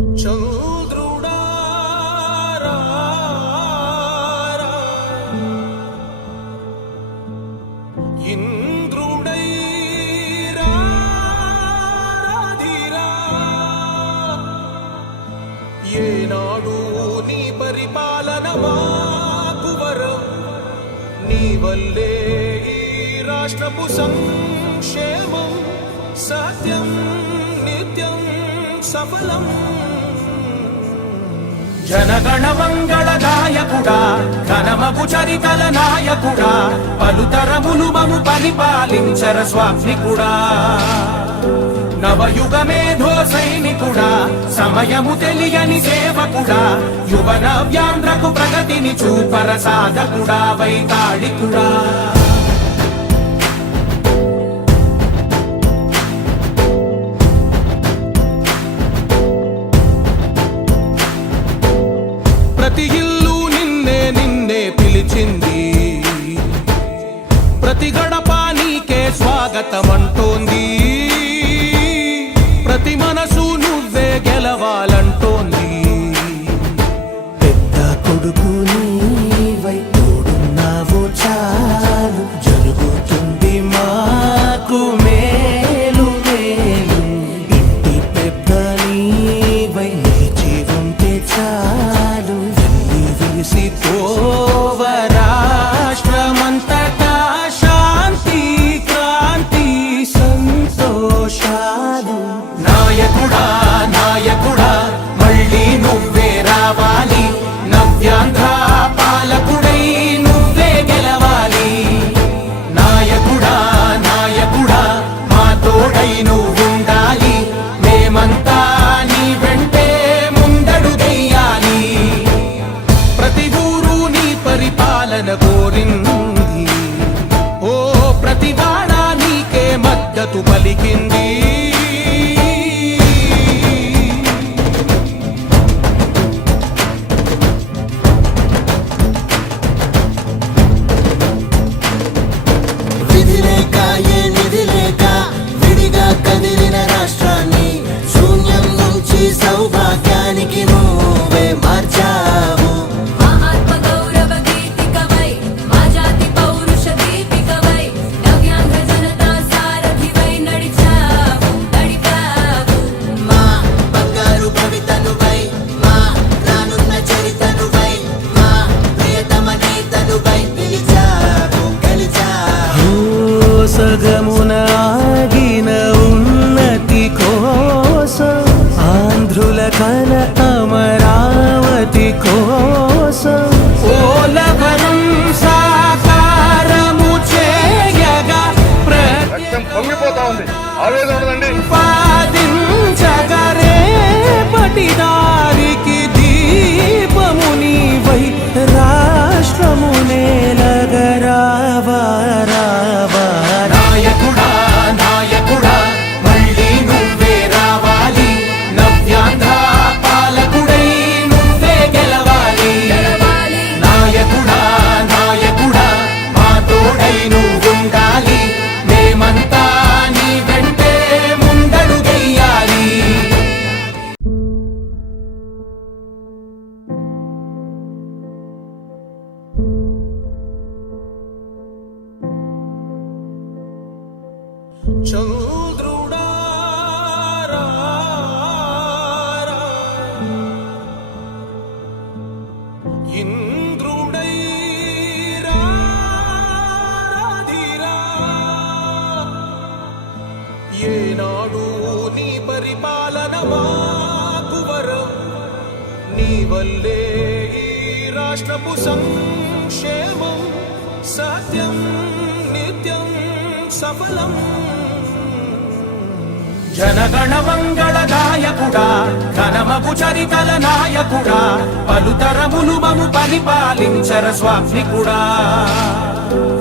చంద్రుడా ఇంద్రుడై రాధిరా ఏనాడు నీ పరిపాలన మాకు వరం నీ వల్లే ఈ రాష్ట్రపు సంక్షేమం సత్యం నిత్యం సఫలం జనగణ మంగళ నాయకుడా ఘనమగు చరితల నాయకుడా పలుతరములు మము పరిపాలించర స్వామికుడా నవయుగ మేధో సైనికుడా సమయము తెలియని సేవకుడా యువన వ్యాంధ్రకు ప్రగతిని చూపర సాధకుడా వైతాళికుడా ప్రతి ఇల్లు నిన్నే నిన్నే పిలిచింది ప్రతి గడప నీకే స్వాగతమంటోంది ప్రతి మనసు నువ్వే గెలవాలంటోంది పెద్ద కొడుకు నీవై తోడున్నావు చాలు జరుగుతుంది మాకు మేలు మేలు ఇంటి పెద్ద నీవై నిలిచి ఉంటే చాలు విసి పోవ రాష్ట్రమంతటా శాంతి క్రాంతి సంతోషాలు నాయకుడా నాయకుడా మళ్ళీ నువ్వే రావాలి నవ్యాంధ్ర పాలకుడై నువ్వే గెలవాలి నాయకుడా నాయకుడా మా తోడై నువ్వుండాలి మేమంతా నీ వెంటే ముందడుగెయ్యాలి ప్రతి ఊరు నీ పరిపాలన కోరింది ఓ ప్రతి వాడ నీకే మద్దతు పలికింది విధి లేక ఏ నిధి లేక విడిగా కదిలిన రాష్ట్రాన్ని శూన్యం నుంచి సౌభాగ్యానికి నువ్వే మార్చావు మా ఆత్మ గౌరవ గీతికవై మా జాతి పౌరుష దీపికవై నవ్యాంధ్ర జనతా సారథివై నడిచావు మా బంగారు భవితనువై మా రానున్న చరితనువై మా ప్రియతమ నేతనువై పిలిచావు గెలిచావు సగమున ఆగిన ఉన్నతి కోసం ఆంధ్రుల కల అమరావతి కోసం ఓలవరం సాకారము చేయగా రక్తం పొంగిపోతా ఉంది ఆవేదన ఉండదండి ప్రతిపాదించగరే పటిదారికి దీపము నీవై రాష్ట్రము నేలగరావా రావా నాయకుడా నాయకుడా మళ్ళీ నువ్వే రావాలి నవ్యాంధ్ర పాలకుడై నువ్వే గెలవాలి నాయకుడా నాయకుడా మా తోడై నువ్వుండాలి మేమంతా నీ వెంటే ముందడుగెయ్యాలి చంద్రుడా ఇంద్రుడై రాధిరా ఏనాడు నీ పరిపాలన మాకు వరం నీ వల్లే ఈ రాష్ట్రపు సంక్షేమం సత్యం నిత్యం సఫలం జనగణ మంగళ నాయకుడా ఘనమగు చరితల నాయకుడా పలుతరములు మము పరిపాలించర స్వామికుడా